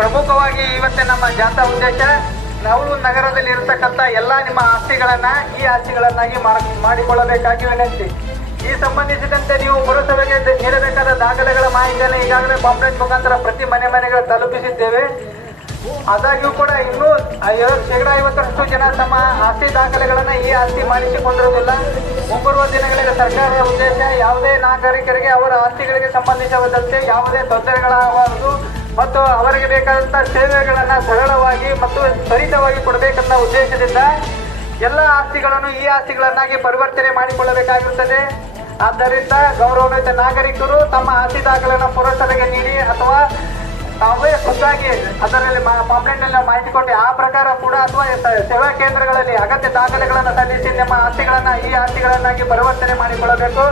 ಪ್ರಮುಖವಾಗಿ ಇವತ್ತಿನ ನಮ್ಮ ಜಾಥಾ ಉದ್ದೇಶ ನವಲೂರು ನಗರದಲ್ಲಿ ಇರತಕ್ಕಂಥ ಎಲ್ಲ ನಿಮ್ಮ ಆಸ್ತಿಗಳನ್ನ ಈ ಆಸ್ತಿಗಳನ್ನಾಗಿ ಮಾಡಿಕೊಳ್ಳಬೇಕಾಗಿ ವಿನಂತಿ. ಈ ಸಂಬಂಧಿಸಿದಂತೆ ನೀವು ಪುರಸಭೆಗೆ ನೀಡಬೇಕಾದ ದಾಖಲೆಗಳ ಮಾಹಿತಿಯನ್ನು ಈಗಾಗಲೇ ಪಾಂಪ್ಲೆಟ್ ಮುಖಾಂತರ ಪ್ರತಿ ಮನೆಗಳು ತಲುಪಿಸಿದ್ದೇವೆ. ಆದಾಗ್ಯೂ ಕೂಡ ಇನ್ನೂ 50% ಜನ ತಮ್ಮ ಆಸ್ತಿ ದಾಖಲೆಗಳನ್ನು ಈ ಆಸ್ತಿ ಮಾಡಿಸಿಕೊಂಡಿರುವುದಿಲ್ಲ. ಮುಂಬರುವ ದಿನಗಳಲ್ಲಿ ಸರ್ಕಾರದ ಉದ್ದೇಶ ಯಾವುದೇ ನಾಗರಿಕರಿಗೆ ಅವರ ಆಸ್ತಿಗಳಿಗೆ ಸಂಬಂಧಿಸಿದಂತೆ ಯಾವುದೇ ತೊಂದರೆಗಳಾಗಬಾರದು ಮತ್ತು ಅವರಿಗೆ ಬೇಕಾದಂತಹ ಸೇವೆಗಳನ್ನು ಸರಳವಾಗಿ ಮತ್ತು ತ್ವರಿತವಾಗಿ ಕೊಡಬೇಕಂತ ಉದ್ದೇಶದಿಂದ ಎಲ್ಲ ಆಸ್ತಿಗಳನ್ನು ಈ ಆಸ್ತಿಗಳನ್ನಾಗಿ ಪರಿವರ್ತನೆ ಮಾಡಿಕೊಳ್ಳಬೇಕಾಗಿರುತ್ತದೆ. ಆದ್ದರಿಂದ ಗೌರವಾನ್ವಿತ ನಾಗರಿಕರು ತಮ್ಮ ಆಸ್ತಿ ದಾಖಲೆಯನ್ನು ಪುರಸಭೆಗೆ ನೀಡಿ ಅಥವಾ ತಾವೇ ಖುದ್ದಾಗಿ ಅದರಲ್ಲಿ ಪಾಂಪ್ಲೆಟ್ನಲ್ಲಿ ಮಾಹಿತಿ ಕೊಟ್ಟು ಆ ಪ್ರಕಾರ ಕೂಡ ಅಥವಾ ಸೇವಾ ಕೇಂದ್ರಗಳಲ್ಲಿ ಅಗತ್ಯ ದಾಖಲೆಗಳನ್ನು ಸಲ್ಲಿಸಿ ನಿಮ್ಮ ಆಸ್ತಿಗಳನ್ನ ಈ ಆಸ್ತಿಗಳನ್ನಾಗಿ ಪರಿವರ್ತನೆ ಮಾಡಿಕೊಳ್ಳಬೇಕು.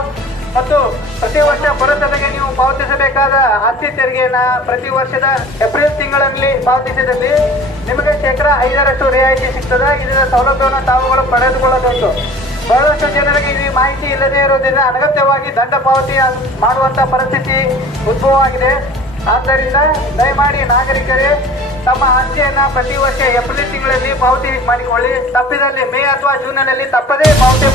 ಮತ್ತು ಪ್ರತಿ ವರ್ಷ ಪುರಸಭೆಗೆ ನೀವು ಪಾವತಿಸಬೇಕಾದ ಆಸ್ತಿ ತೆರಿಗೆಯನ್ನ ಪ್ರತಿ ವರ್ಷದ ಏಪ್ರಿಲ್ ತಿಂಗಳಲ್ಲಿ ಪಾವತಿಸಿದಲ್ಲಿ ನಿಮಗೆ ಶೇಕಡ 5% ರಿಯಾಯಿತಿ ಸಿಗ್ತದೆ. ಇದರ ಸೌಲಭ್ಯವನ್ನು ತಾವುಗಳು ಪಡೆದುಕೊಳ್ಳಬೇಕು. ಬಹಳಷ್ಟು ಜನರಿಗೆ ಈ ಮಾಹಿತಿ ಇಲ್ಲದೇ ಇರುವುದರಿಂದ ಅನಗತ್ಯವಾಗಿ ದಂಡ ಪಾವತಿ ಮಾಡುವಂತ ಪರಿಸ್ಥಿತಿ ಉದ್ಭವವಾಗಿದೆ. ಆದ್ದರಿಂದ ದಯಮಾಡಿ ನಾಗರಿಕರೇ ತಮ್ಮ ಆಸ್ತಿಯನ್ನ ಪ್ರತಿ ವರ್ಷ ಏಪ್ರಿಲ್ ತಿಂಗಳಲ್ಲಿ ಪಾವತಿ ಮಾಡಿಕೊಳ್ಳಿ. ತಪ್ಪಿದಲ್ಲಿ ಮೇ ಅಥವಾ ಜೂನ್ನಲ್ಲಿ ತಪ್ಪದೇ ಪಾವತಿ